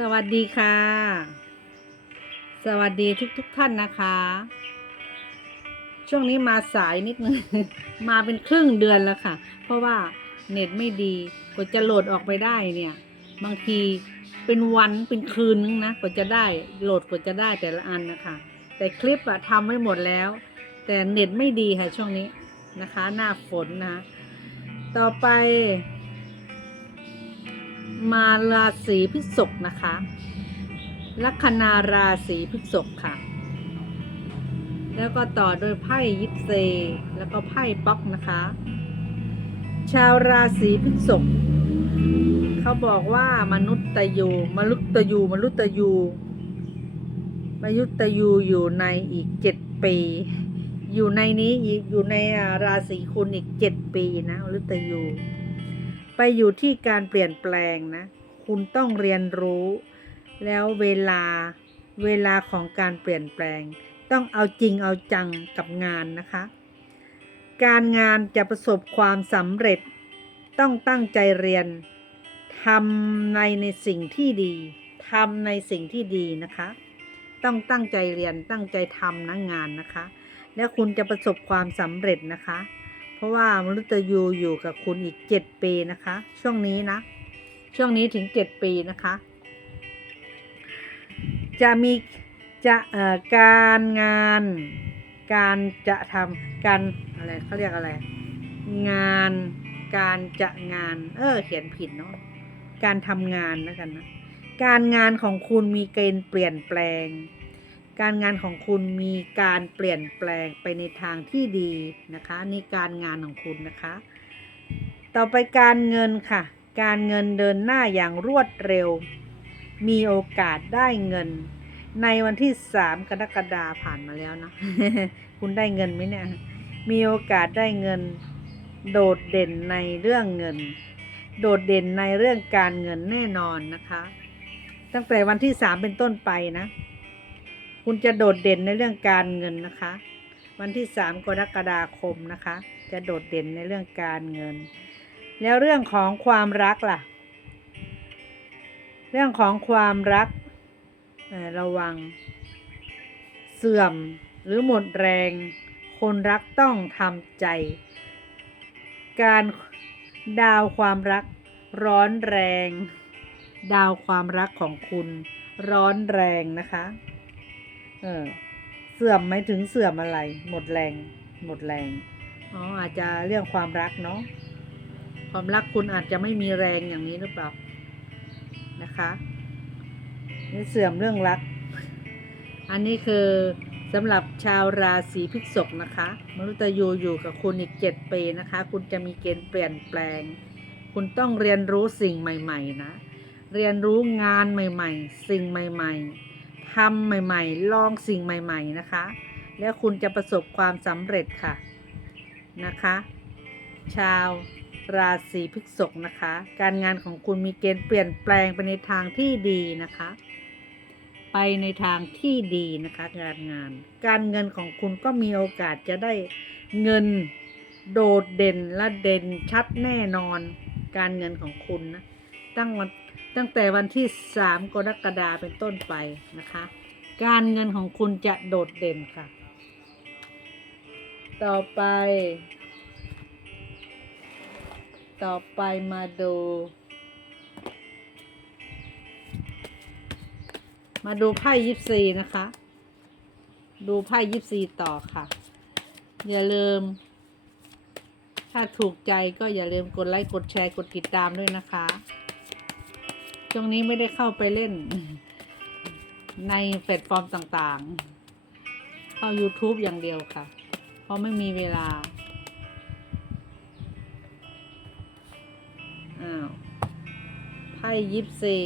สวัสดีค่ะ สวัสดีทุกทุกท่านนะคะ ช่วงนี้มาสายนิดนึง มาเป็นครึ่งเดือนแล้วค่ะ เพราะว่าเน็ตไม่ดีกว่าจะโหลดออกไปได้เนี่ย บางทีเป็นวันเป็นคืนนึงนะกว่าจะได้โหลดกว่าจะได้แต่ละอันนะคะ แต่คลิปอะทำไว้หมดแล้ว แต่เน็ตไม่ดีค่ะช่วงนี้นะคะ หน้าฝนนะ ต่อไป มาราศีพฤษภนะคะลัคนาราศีพฤษภค่ะ แล้วก็ต่อโดยไพ่ยิปเซ แล้วก็ไพ่ป๊อกนะคะ ชาวราศีพฤษภเขาบอกว่ามนุษย์ตยูมนุษย์ตยูมนุษย์ตยูมนุษย์ตยูอยู่ในอีกเจ็ดปี อยู่ในนี้อยู่ในราศีคุณอีกเจ็ดปีนะมนุษย์ตยู ไปอยู่ที่การเปลี่ยนแปลงนะ คุณต้องเรียนรู้ แล้วเวลาเวลาของการเปลี่ยนแปลง ต้องเอาจริงเอาจังกับงานนะคะ การงานจะประสบความสำเร็จ ต้องตั้งใจเรียนทำในในสิ่งที่ดีทำในสิ่งที่ดีนะคะ ต้องตั้งใจเรียนตั้งใจทำนะงานนะคะ แล้วคุณจะประสบความสำเร็จนะคะ ราะว่ามฤตยูอยู่กับคุณอีกเจ็ดปีนะคะ ช่วงนี้นะ ช่วงนี้ถึงเจ็ดปีนะคะ จะมีจะเอ่อการงาน การจะทำการอะไรเขาเรียกอะไร งานการจะงาน เออ เขียนผิดเนาะการทำงานแล้วกันนะ การงานของคุณมีเกณฑ์เปลี่ยนแปลง การงานของคุณมีการเปลี่ยนแปลงไปในทางที่ดีนะคะนี่การงานของคุณนะคะ ต่อไปการเงินค่ะ การเงินเดินหน้าอย่างรวดเร็ว มีโอกาสได้เงิน ในวันที่สามกรกฎาผ่านมาแล้วนะ คุณได้เงินไหมเนี่ย มีโอกาสได้เงิน โดดเด่นในเรื่องเงิน โดดเด่นในเรื่องการเงินแน่นอนนะคะ ตั้งแต่วันที่สามเป็นต้นไปนะ คุณจะโดดเด่นในเรื่องการเงินนะคะ วันที่สามกรกฎาคมนะคะ จะโดดเด่นในเรื่องการเงิน แล้วเรื่องของความรักล่ะ เรื่องของความรักระวัง เสื่อมหรือหมดแรง คนรักต้องทำใจ การดาวความรักร้อนแรง ดาวความรักของคุณร้อนแรงนะคะ เออ เสื่อมไหมายถึงเสื่อมอะไร หมดแรง หมดแรงอ๋ออาจจะเรื่องความรักเนาะความรักคุณอาจจะไม่มีแรงอย่างนี้หรือเปล่านะคะนี่เสื่อมเรื่องรัก อันนี้คือสำหรับชาวราศีพฤษภนะคะมนุษย์ยูอยู่กับคุณอีกเจ็ดปีนะคะ คุณจะมีเกณฑ์เปลี่ยนแปลง คุณต้องเรียนรู้สิ่งใหม่ ๆ นะ เรียนรู้งานใหม่ ๆ สิ่งใหม่ ๆ ทำใหม่ ๆ ลองสิ่งใหม่ ๆ นะคะ แล้วคุณจะประสบความสำเร็จค่ะนะคะ ชาวราศีพฤษภนะคะ การงานของคุณมีเกณฑ์เปลี่ยนแปลงไปในทางที่ดีนะคะ ไปในทางที่ดีนะคะการงาน การเงินของคุณก็มีโอกาสจะได้เงินโดดเด่นและเด่นชัดแน่นอน การเงินของคุณนะตั้งวัน ตั้งแต่วันที่สามกรกฎาเป็นต้นไปนะคะ การเงินของคุณจะโดดเด่นค่ะ ต่อไป ต่อไปมาดู มาดูไพ่ยิปซีนะคะ ดูไพ่ยิปซีต่อค่ะ อย่าลืม ถ้าถูกใจก็อย่าลืมกดไลค์ กดแชร์ กดติดตามด้วยนะคะ ช่วงนี้ไม่ได้เข้าไปเล่น ในแพลตฟอร์มต่างๆ เข้า YouTube อย่างเดียวค่ะ เพราะไม่มีเวลา อ้าว ไพ่ยิปซี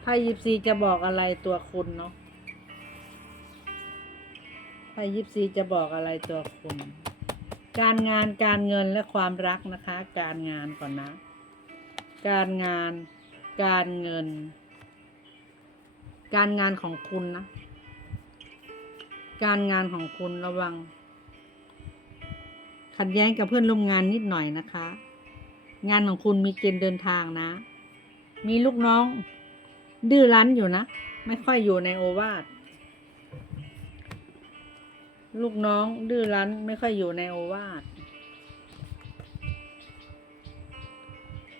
ไพ่ยิปซีจะบอกอะไรตัวคุณเนาะ ไพ่ยิปซีจะบอกอะไรตัวคุณ การงานการเงินและความรักนะคะ การงานก่อนนะ การงาน การเงิน การงานของคุณนะ การงานของคุณระวัง ขัดแย้งกับเพื่อนร่วมงานนิดหน่อยนะคะ งานของคุณมีเกณฑ์เดินทางนะ มีลูกน้อง ดื้อรั้นอยู่นะ ไม่ค่อยอยู่ในโอวาทลูกน้องดื้อรั้นไม่ค่อยอยู่ในโอวาท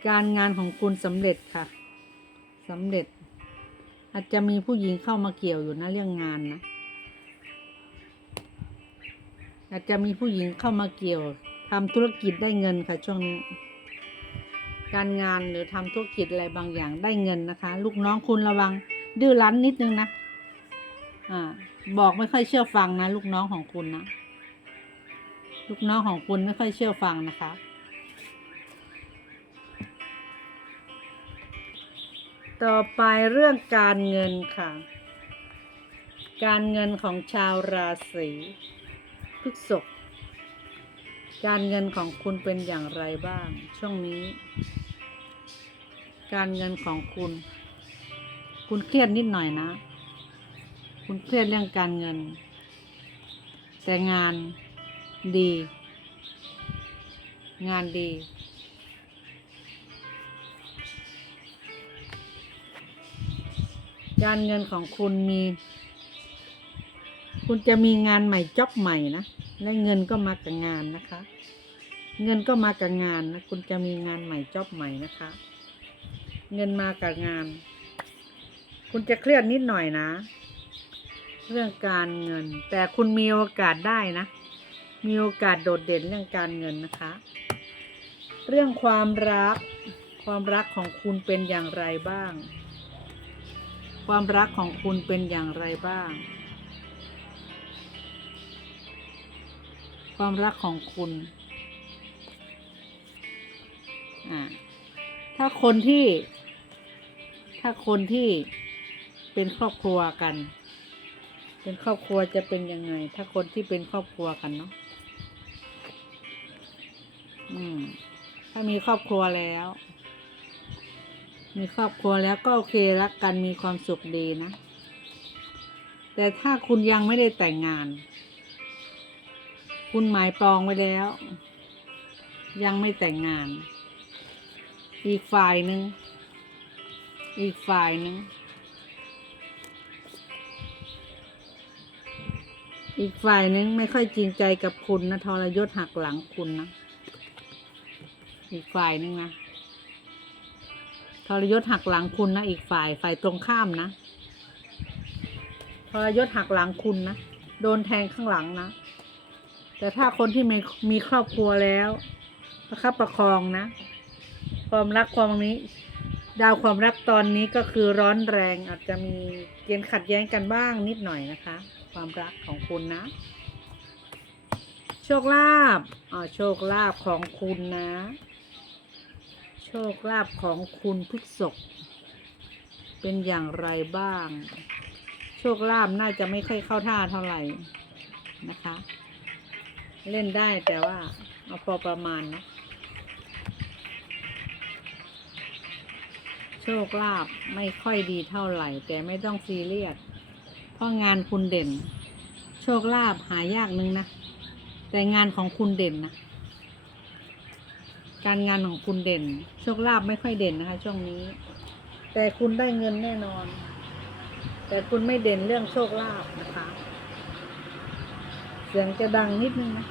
การงานของคุณสำเร็จค่ะสำเร็จ อาจจะมีผู้หญิงเข้ามาเกี่ยวอยู่นะเรื่องงานนะอาจจะมีผู้หญิงเข้ามาเกี่ยวทำธุรกิจได้เงินค่ะช่วงนี้ การงานหรือทำธุรกิจอะไรบางอย่างได้เงินนะคะ ลูกน้องคุณระวัง ดื้อรั้นนิดนึงนะอ่าบอกไม่ค่อยเชื่อฟังนะ ลูกน้องของคุณนะ ลูกน้องของคุณไม่ค่อยเชื่อฟังนะคะ ต่อไปเรื่องการเงินค่ะ การเงินของชาวราศีพฤษภการเงินของคุณเป็นอย่างไรบ้าง ช่วงนี้ การเงินของคุณ คุณเครียดนิดหน่อยนะ คุณเครียดเรื่องการเงิน แต่งานดี งานดี การเงินของคุณมี คุณจะมีงานใหม่จ็อบใหม่นะและเงินก็มากับงานนะคะ เงินก็มากับงานนะคุณจะมีงานใหม่จ็อบใหม่นะคะ เงินมากับงาน คุณจะเครียดนิดหน่อยนะ เรื่องการเงิน แต่คุณมีโอกาสได้นะ มีโอกาสโดดเด่นเรื่องการเงินนะคะ เรื่องความรัก ความรักของคุณเป็นอย่างไรบ้าง ความรักของคุณเป็นอย่างไรบ้าง ความรักของคุณอ่าถ้าคนที่ ถ้าคนที่เป็นครอบครัวกัน เป็นครอบครัวจะเป็นยังไง ถ้าคนที่เป็นครอบครัวกันเนาะ อืม ถ้ามีครอบครัวแล้ว มีครอบครัวแล้วก็โอเครักกันมีความสุขดีนะ แต่ถ้าคุณยังไม่ได้แต่งงาน คุณหมายปองไว้แล้ว ยังไม่แต่งงาน อีกฝ่ายหนึ่งอีกฝ่ายหนึ่งอีกฝ่ายหนึ่งไม่ค่อยจริงใจกับคุณนะทรยศหักหลังคุณนะ อีกฝ่ายหนึ่งนะ ทรยศหักหลังคุณนะอีกฝ่ายฝ่ายตรงข้ามนะทรยศหักหลังคุณนะโดนแทงข้างหลังนะ แต่ถ้าคนที่มีมีครอบครัวแล้วประคับประคองนะ ความรักความนี้ ดาวความรักตอนนี้ก็คือร้อนแรงอาจจะมีเกณฑ์ขัดแย้งกันบ้างนิดหน่อยนะคะ ความรักของคุณนะ โชคลาภอ่าโชคลาภของคุณนะ โชคลาภของคุณพฤกษกเป็นอย่างไรบ้าง โชคลาภน่าจะไม่ค่อยเข้าท่าเท่าไหร่นะคะ เล่นได้แต่ว่าเอาพอประมาณเนะโชคลาภไม่ค่อยดีเท่าไหร่ แต่ไม่ต้องซีเรียสเพราะงานคุณเด่น โชคลาภหายากนึงนะ แต่งานของคุณเด่นนะ การงานของคุณเด่น โชคลาภไม่ค่อยเด่นนะคะ ช่วงนี้ แต่คุณได้เงินแน่นอน แต่คุณไม่เด่นเรื่องโชคลาภนะคะ เสียงจะดังนิดนึงนะ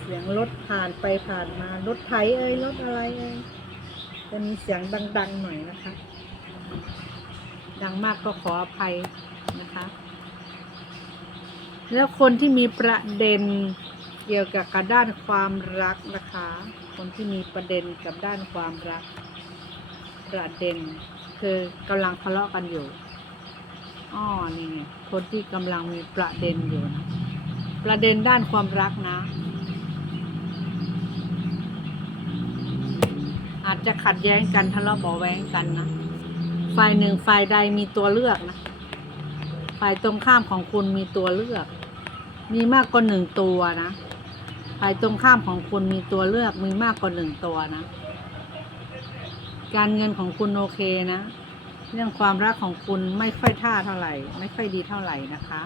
เสียงรถผ่านไปผ่านมารถไถเอ้ยรถอะไรเอ้ยจะมีเสียงดัง ๆ หน่อยนะคะ ดังมากก็ขออภัยนะคะ แล้วคนที่มีประเด็นเกี่ยวกับการด้านความรักนะคะ คนที่มีประเด็นกับด้านความรัก ประเด็น คือกำลังทะเลาะกันอยู่อ้อนี่ไงคนที่กำลังมีประเด็นอยู่นะประเด็นด้านความรักนะ อาจจะขัดแย้งกันทะเลาะเบาแว้งกันนะฝ่ายหนึ่งฝ่ายใดมีตัวเลือกนะฝ่ายตรงข้ามของคุณมีตัวเลือก มีมากกว่าหนึ่งตัวนะ ฝ่ายตรงข้ามของคุณมีตัวเลือกมีมากกว่าหนึ่งตัวนะ การเงินของคุณโอเคนะ เรื่องความรักของคุณไม่ค่อยท่าเท่าไหร่ ไม่ค่อยดีเท่าไหร่นะคะ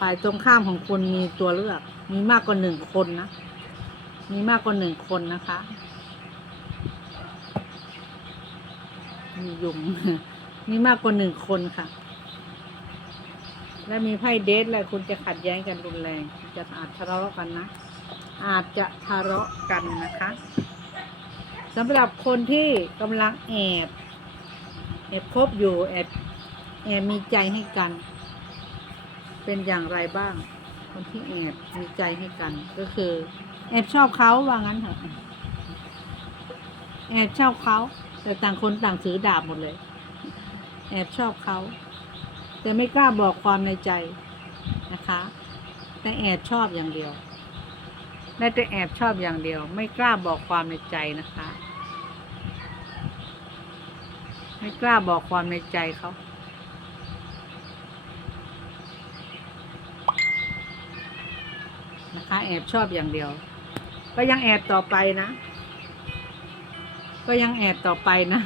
ฝ่ายตรงข้ามของคุณมีตัวเลือก มีมากกว่าหนึ่งคนนะ มีมากกว่าหนึ่งคนนะคะ มียุงมีมากกว่าหนึ่งคนค่ะ และมีไพ่เดทและคุณจะขัดแย้งกันรุนแรงจะอาจทะเลาะกันนะ อาจจะทะเลาะกันนะคะสำหรับคนที่กำลังแอบแอบคบอยู่แอบแอบมีใจให้กัน เป็นอย่างไรบ้าง คนที่แอบมีใจให้กัน ก็คือ แอบชอบเขาว่างั้นเถอะแอบชอบเขาแต่ต่างคนต่างถือดาบหมดเลย แอบชอบเขา แต่ไม่กล้าบอกความในใจนะคะ แต่แอบชอบอย่างเดียวได้แต่แอบชอบอย่างเดียว ไม่กล้าบอกความในใจนะคะ ไม่กล้าบอกความในใจเขานะคะแอบชอบอย่างเดียว ก็ยังแอบต่อไปนะ ก็ยังแอบต่อไปนะ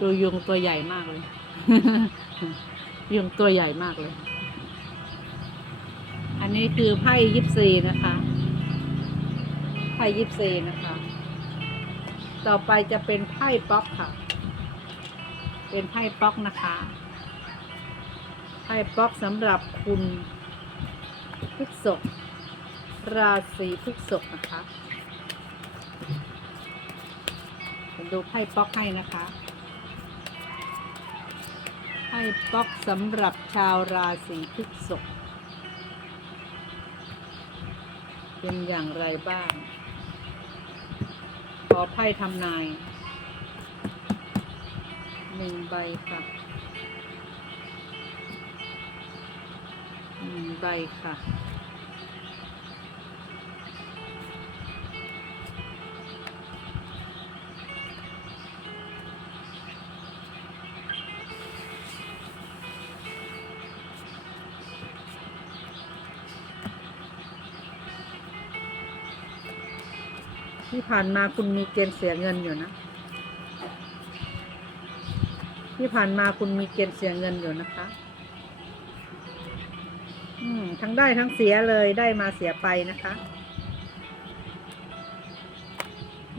ตัวยุงตัวใหญ่มากเลย ยุงตัวใหญ่มากเลย อันนี้คือไพ่ยิปซีนะคะ ไพ่ยิปซีนะคะ ต่อไปจะเป็นไพ่ป๊อกค่ะ เป็นไพ่ป๊อกนะคะ ไพ่ป๊อกสำหรับคุณพฤษภราศีพฤษภนะคะผมดูไพ่ป๊อกให้นะคะ ให้ป๊อกสำหรับชาวราศีพฤษภเป็นอย่างไรบ้าง ขอไพ่ทำนายหนึ่งใบค่ะหนึ่งใบค่ะ ที่ผ่านมาคุณมีเกณฑ์เสียเงินอยู่นะ ที่ผ่านมาคุณมีเกณฑ์เสียเงินอยู่นะคะ อืม ทั้งได้ทั้งเสียเลยได้มาเสียไปนะคะ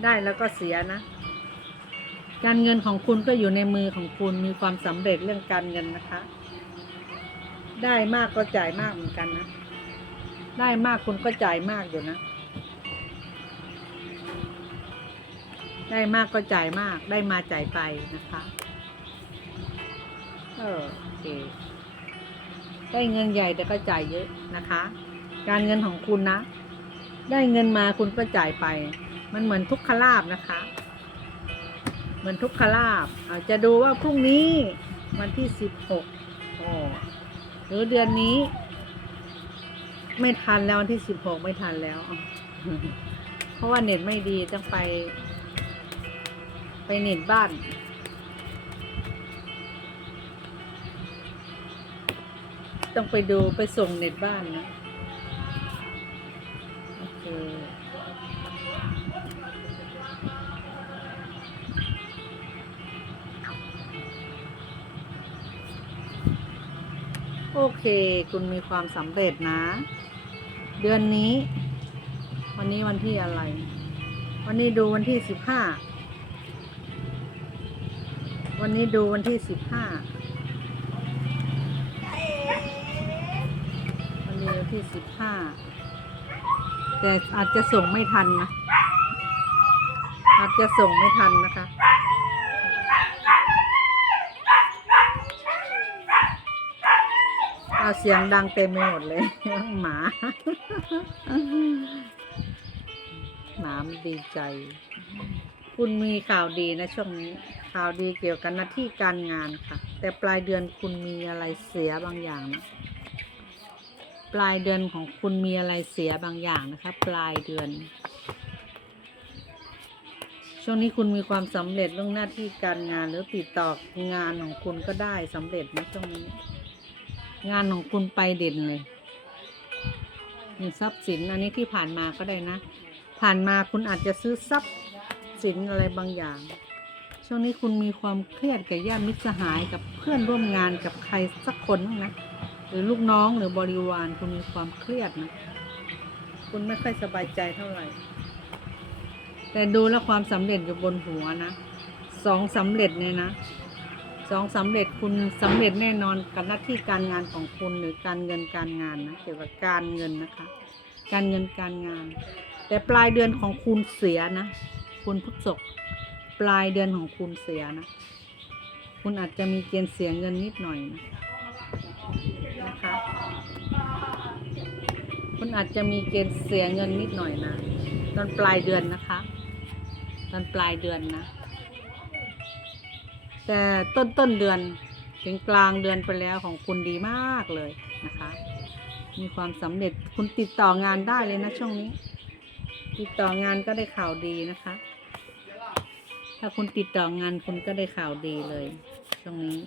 ได้แล้วก็เสียนะ การเงินของคุณก็อยู่ในมือของคุณมีความสำเร็จเรื่องการเงินนะคะ ได้มากก็จ่ายมากเหมือนกันนะ ได้มากคุณก็จ่ายมากอยู่นะ ได้มากก็จ่ายมาก ได้มาจ่ายไปนะคะ เออโอเค ได้เงินใหญ่แต่ก็จ่ายเยอะนะคะ การเงินของคุณนะ ได้เงินมาคุณก็จ่ายไป มันเหมือนทุกขลาบนะคะ เหมือนทุกขลาบอาจจะดูว่าพรุ่งนี้วันที่สิบหกหรือเดือนนี้ ไม่ทันแล้ววันที่สิบหกไม่ทันแล้ว เพราะว่าเน็ตไม่ดีต้องไป ไปเน็ตบ้าน ต้องไปดูไปส่งเน็ตบ้านนะโอเคโอเค คุณมีความสำเร็จนะ เดือนนี้ วันนี้วันที่อะไร วันนี้ดูวันที่สิบห้า วันนี้ดูวันที่สิบห้าวันนี้วันที่สิบห้าแต่อาจจะส่งไม่ทันนะ อาจจะส่งไม่ทันนะคะเอาเสียงดังเต็มไปหมดเลยหมา หมามดีใจ คุณมีข่าวดีนะช่วงนี้ข่าวดีเกี่ยวกับหน้าที่การงานค่ะ แต่ปลายเดือนคุณมีอะไรเสียบางอย่างนะปลายเดือนของคุณมีอะไรเสียบางอย่างนะคะ ปลายเดือน ช่วงนี้คุณมีความสำเร็จเรื่องหน้าที่การงานหรือติดต่องานของคุณก็ได้สำเร็จนะช่วงนี้ งานของคุณไปเด่นเลยมีทรัพย์สินอันนี้ที่ผ่านมาก็ได้นะ ผ่านมาคุณอาจจะซื้อทรัพย์ สินอะไรบางอย่าง ช่วงนี้คุณมีความเครียดกับญาติมิตรสหายกับเพื่อนร่วมงานกับใครสักคนบ้างนะหรือลูกน้องหรือบริวารคุณมีความเครียดนะคุณไม่ค่อยสบายใจเท่าไหร่ แต่ดูแล้วความสำเร็จอยู่บนหัวนะสองสำเร็จเนี่ยนะสองสำเร็จคุณสำเร็จแน่นอนกับหน้าที่การงานของคุณหรือการเงินการงานนะเกี่ยวกับการเงินนะคะ การเงินการงาน แต่ปลายเดือนของคุณเสียนะ คุณพฤษภปลายเดือนของคุณเสียนะ คุณอาจจะมีเกณฑ์เสียเงินนิดหน่อยนะนะคะคุณอาจจะมีเกณฑ์เสียเงินนิดหน่อยนะตอนปลายเดือนนะคะ ตอนปลายเดือนนะ แต่ต้นต้นเดือนถึงกลางเดือนไปแล้วของคุณดีมากเลยนะคะ มีความสำเร็จคุณติดต่องานได้เลยนะช่วงนี้ ติดต่องานก็ได้ข่าวดีนะคะ ถ้าคุณติดต่องานคุณก็ได้ข่าวดีเลยช่วงนี้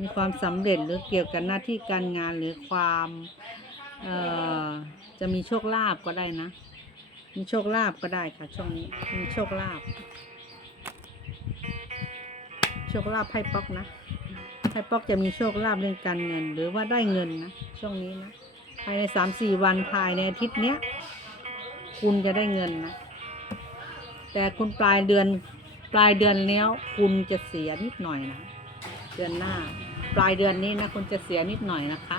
มีความสำเร็จหรือเกี่ยวกับหน้าที่การงานหรือความเอ่อจะมีโชคลาภก็ได้นะ มีโชคลาภก็ได้ค่ะช่วงนี้ มีโชคลาภโชคลาภไพ่ป๊อกนะไพ่ป๊อกจะมีโชคลาภเรื่องการเงิน หรือว่าได้เงินนะช่วงนี้นะภายในสามสี่วันภายในอาทิตย์เนี้ย คุณจะได้เงินนะแต่คุณปลายเดือน ปลายเดือนเนี้ยคุณจะเสียนิดหน่อยนะ เดือนหน้า ปลายเดือนนี้นะคุณจะเสียนิดหน่อยนะคะ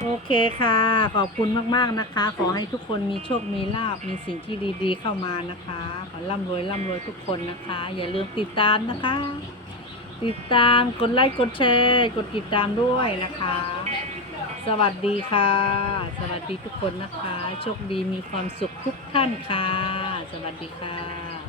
โอเคค่ะ ขอบคุณมากๆนะคะ ขอให้ทุกคนมีโชค มีลาบ มีสิ่งที่ดีๆ เข้ามานะคะ ขอร่ำรวยร่ำรวยทุกคนนะคะ อย่าลืมติดตามนะคะ ติดตาม กดไลค์ กดแชร์ กดติดตามด้วยนะคะ สวัสดีค่ะ สวัสดีทุกคนนะคะ โชคดีมีความสุขทุกท่านค่ะ สวัสดีค่ะ